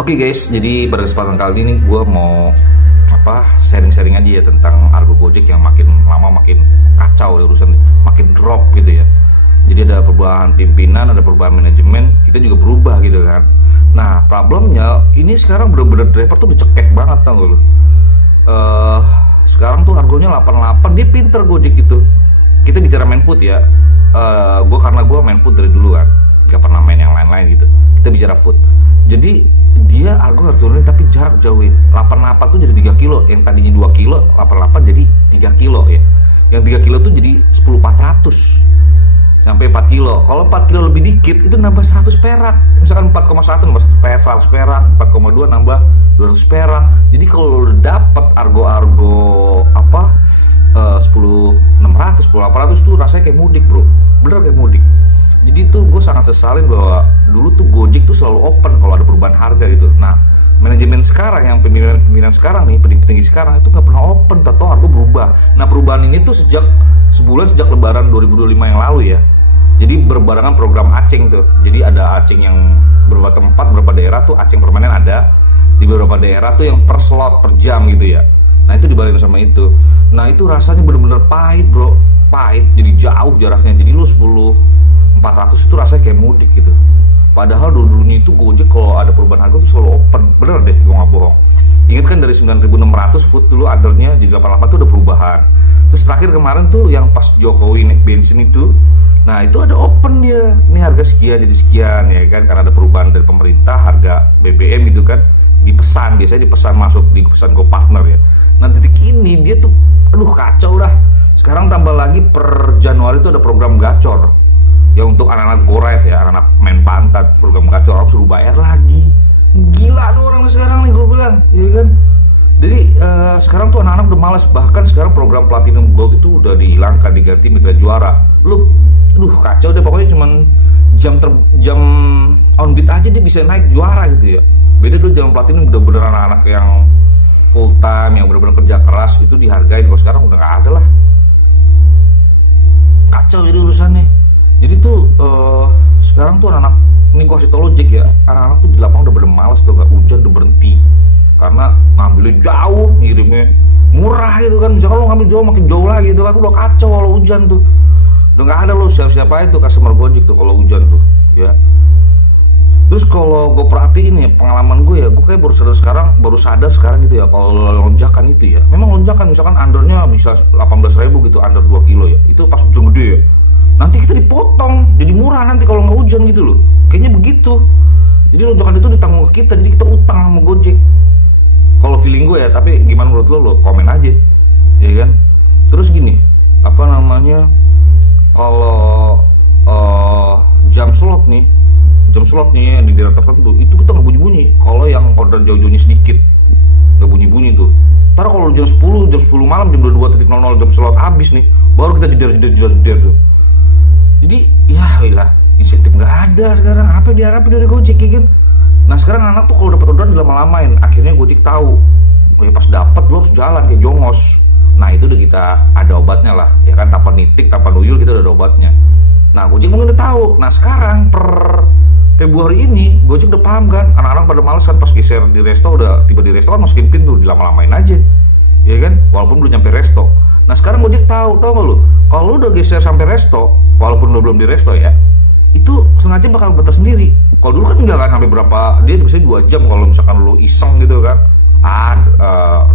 Oke guys, jadi pada kesempatan kali ini gue mau sharing-sharing aja ya tentang Argo Gojek yang makin lama makin kacau ya, urusan makin drop gitu ya. Jadi ada perubahan pimpinan, ada perubahan manajemen, kita juga berubah gitu kan. Nah problemnya ini sekarang bener-bener driver tuh dicekek banget, tau gak lu? Sekarang tuh Argonya 88, dia pinter Gojek gitu. Kita bicara main food ya. Karena gue main food dari dulu kan, gak pernah main yang lain-lain gitu. Kita bicara food. Jadi dia Argo harus turunin tapi jarak jauhin. 88 tuh jadi 3 kilo, yang tadinya 2 kilo, 88 jadi 3 kilo ya. Yang 3 kilo tuh jadi 10.400 sampai 4 kilo. Kalau 4 kilo lebih dikit itu nambah 100 perak. Misalkan 4,1 nambah 100 perak, 4,2 nambah 200 perak. Jadi kalau udah dapet Argo 10.600, 10.800 tuh rasanya kayak mudik bro. Bener kayak mudik. Jadi tuh gue sangat sesalin bahwa dulu tuh Gojek tuh selalu open kalau ada perubahan harga gitu. Nah manajemen sekarang, yang pimpinan sekarang nih, petinggi sekarang itu nggak pernah open, atau Argo berubah. Nah perubahan ini tuh sejak lebaran 2025 yang lalu ya. Jadi berbarengan program Aceng tuh. Jadi ada Aceng yang beberapa tempat, beberapa daerah tuh Aceng permanen ada. Di beberapa daerah tuh yang per slot, per jam gitu ya. Nah itu dibarengin sama itu. Nah itu rasanya bener-bener pahit bro. Pahit, jadi jauh jaraknya. Jadi lu 10.400 itu rasanya kayak mudik gitu. Padahal dulunya itu Gojek kalau ada perubahan harga tuh selalu open. Bener deh, gue gak bohong. Ingat kan dari 9.600 food dulu ordernya, jadi 88 tuh udah perubahan. Terus terakhir kemarin tuh yang pas Jokowi naik bensin itu, nah itu ada open dia. Ini harga sekian jadi sekian ya kan, karena ada perubahan dari pemerintah, harga BBM gitu kan dipesan, biasanya dipesan masuk di pesan GoPartner ya. Nah titik ini dia tuh aduh kacau lah. Sekarang tambah lagi per Januari itu ada program gacor ya untuk anak-anak goret ya, anak-anak main pantat, program gacor, orang suruh bayar lagi. Gila tuh orang sekarang nih, gue bilang ya kan. Jadi sekarang tuh anak-anak udah malas. Bahkan sekarang program Platinum Gold itu udah dihilangkan, diganti Mitra Juara. Lu aduh kacau deh, pokoknya cuman jam on beat aja dia bisa naik juara gitu ya. Beda dulu jalan Platinum udah bener anak-anak yang full time, yang bener-bener kerja keras itu dihargain. Kalau sekarang udah gak ada lah. Kacau jadi urusannya. Jadi tuh sekarang tuh anak-anak, ini gue kasih tau logik ya, anak-anak tuh di lapangan udah bener males tuh, gak hujan udah berhenti karena ngambilnya jauh, ngirimnya murah gitu kan. Misalkan lo ngambil jauh makin jauh lagi gitu kan, udah kacau kalau hujan tuh. Udah gak ada lo siapa-siapa itu customer Gojek tuh kalau hujan tuh ya. Terus kalau gue perhatiin ya pengalaman gue ya, gue kayak baru sadar sekarang gitu ya, kalau lonjakan itu ya memang lonjakan. Misalkan undernya bisa 18.000 gitu, under 2 kilo ya, itu pas hujan gede ya, nanti kita dipotong jadi murah nanti kalau nggak hujan gitu loh, kayaknya begitu. Jadi lonjakan itu ditanggung ke kita, jadi kita utang sama Gojek kalau feeling gue ya. Tapi gimana menurut lo komen aja ya kan. Terus gini, kalau jam slot nih di daerah tertentu itu kita nggak bunyi-bunyi. Kalau yang order jauh-jauhnya sedikit nggak bunyi-bunyi tuh. Ntar kalau jam 10 malam, jam 22.00 jam slot habis nih, baru kita jeder tuh. Jadi ya lah, insentif nggak ada sekarang. Apa yang diharapin dari Gojek ya kan. Nah sekarang anak tuh kalau dapat orderan dilama-lamain. Akhirnya Gojek tahu, oh ya pas dapat lo harus jalan kayak jongos. Nah itu udah kita ada obatnya lah ya kan, tanpa nitik, tanpa nuyul, kita udah ada obatnya. Nah Gojek mungkin udah tahu. Nah sekarang per Februari ini Gojek udah paham kan, anak-anak pada males kan, pas geser di resto, udah tiba di resto kan masukin pin tuh, dilama-lamain aja ya kan, walaupun belum nyampe resto. Nah sekarang Gojek tahu nggak lu, kalau lu udah geser sampai resto walaupun lu belum di resto ya, itu sengaja bakal batas sendiri. Kalau dulu kan nggak kan sampai berapa, dia biasanya 2 jam kalau misalkan lu iseng gitu kan,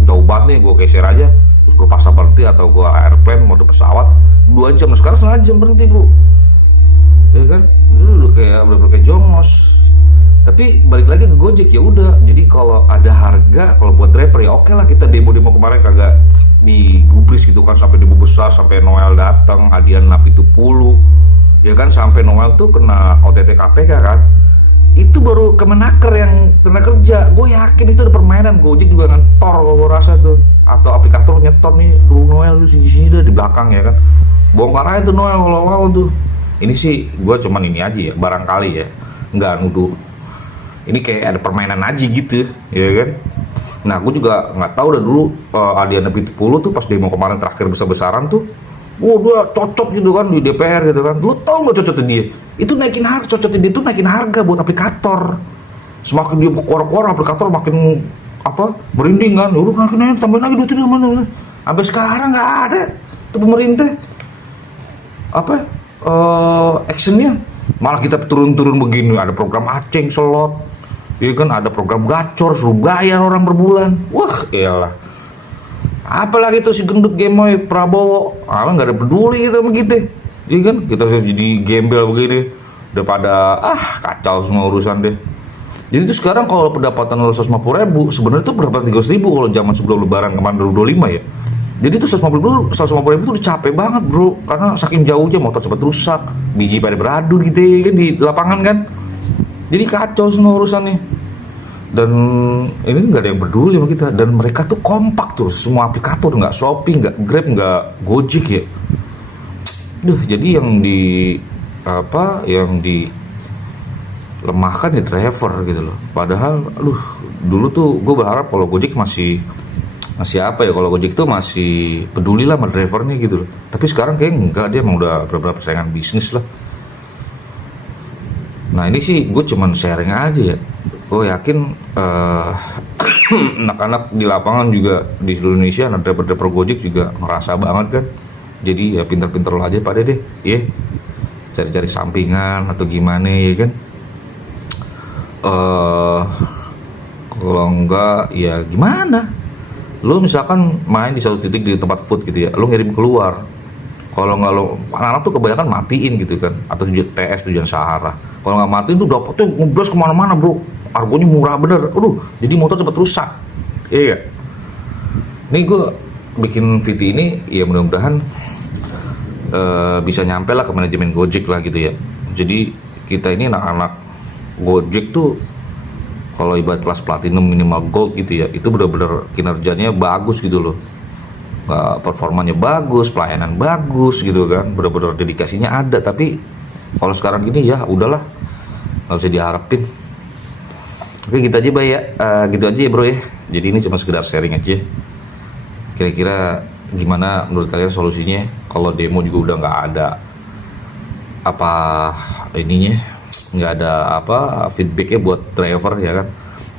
jauh banget nih gue geser aja, terus gue pasang berhenti atau gue airplane mode pesawat 2 jam. Nah sekarang setengah jam berhenti bro ya kan. Dulu kayak bener-bener kayak jongos. Tapi balik lagi ke Gojek ya udah. Jadi kalau ada harga, kalau buat driver ya oke lah, kita demo kemarin kagak digubris gitu kan, sampai demo besar, sampai Noel datang, hadiah napi itu puluh ya kan, sampai Noel tuh kena OTT KPK kan. Itu baru Kemenaker yang kena kerja. Gue yakin itu ada permainan. Gojek juga ngetor kalau gue rasa tuh, atau aplikator nyetor nih, dulu Noel lu sini di belakang ya kan, bongkar aja tuh Noel kalau mau tuh. Ini sih gue cuman ini aja ya, barangkali ya, nggak nuduh. Ini kayak ada permainan aja gitu ya kan. Nah gue juga nggak tahu udah dulu hadiah napi 10 tuh pas demo kemarin terakhir besar-besaran tuh, dia cocok gitu kan di DPR gitu kan. Lu tau nggak cocoknya dia? Itu naikin harga, cocoknya dia tuh naikin harga buat aplikator. semakin dia keluar aplikator makin apa merinding kan, udah naik tambahin lagi 2 triliun mana, sampai sekarang nggak ada tuh pemerintah apa actionnya, malah kita turun begini. Ada program aceng slot, ya kan, ada program gacor suruh bayar orang per bulan. Wah iyalah, apalagi tuh si gendut gemoy Prabowo, nggak ada peduli gitu sama kita, ya kan, kita jadi gembel begini, udah pada kacau semua urusan deh. Jadi itu sekarang kalau pendapatan lo 150.000, sebenarnya itu berapa 300.000 kalau zaman sebelum lebaran kemarin 2025 ya. Jadi itu 150.000 itu udah capek banget bro, karena saking jauhnya motor cepat rusak, biji pada beradu gitu ya kan di lapangan kan. Jadi kacau semua urusannya. Dan ini nggak ada yang peduli sama kita. Dan mereka tuh kompak tuh, semua aplikator, nggak Shopee, nggak Grab, nggak Gojek ya. Jadi yang lemahkan ya driver gitu loh. Padahal dulu tuh gue berharap kalau Gojek masih apa ya, kalau Gojek tuh masih peduli lah sama drivernya gitu loh. Tapi sekarang kayak enggak, dia emang udah beberapa persaingan bisnis lah. Nah ini sih gue cuman sharing aja ya. Gue yakin anak-anak di lapangan juga di seluruh Indonesia, anak driver Gojek juga ngerasa banget kan. Jadi ya pinter-pinter lo aja pada deh ya, cari-cari sampingan atau gimana ya kan. Kalau enggak ya gimana, lu misalkan main di satu titik di tempat food gitu ya, lu ngirim keluar. Kalau nggak, lo anak-anak tuh kebanyakan matiin gitu kan, atau TS tujuan Sahara. Kalau nggak matiin tuh dapetnya ngeblas kemana-mana bro, harganya murah bener. Jadi motor cepet rusak, iya. Nih gue bikin VT ini ya mudah-mudahan bisa nyampe lah ke manajemen Gojek lah gitu ya. Jadi kita ini anak-anak Gojek tuh kalau ibarat kelas platinum minimal gold gitu ya, itu benar-benar kinerjanya bagus gitu loh, performanya bagus, pelayanan bagus gitu kan, benar-benar dedikasinya ada. Tapi kalau sekarang gini ya udahlah, nggak bisa diharapin. Oke gitu aja ya, gitu aja ya bro ya. Jadi ini cuma sekedar sharing aja. Kira-kira gimana menurut kalian solusinya? Kalau demo juga udah nggak ada apa ininya, nggak ada feedbacknya buat driver ya kan.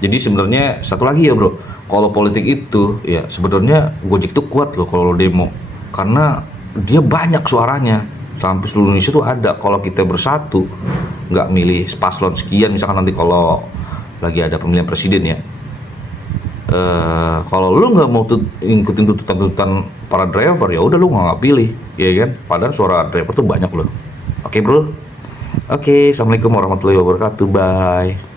Jadi sebenarnya satu lagi ya bro, kalau politik itu ya sebenarnya Gojek tuh kuat loh kalau demo, karena dia banyak suaranya sampai seluruh Indonesia tuh ada. Kalau kita bersatu nggak milih paslon sekian, misalkan nanti kalau lagi ada pemilihan presiden ya, kalau lu nggak mau ikutin tuntutan para driver ya udah lu nggak pilih ya kan. Padahal suara driver tuh banyak loh. Oke bro. Oke, assalamualaikum warahmatullahi wabarakatuh. Bye.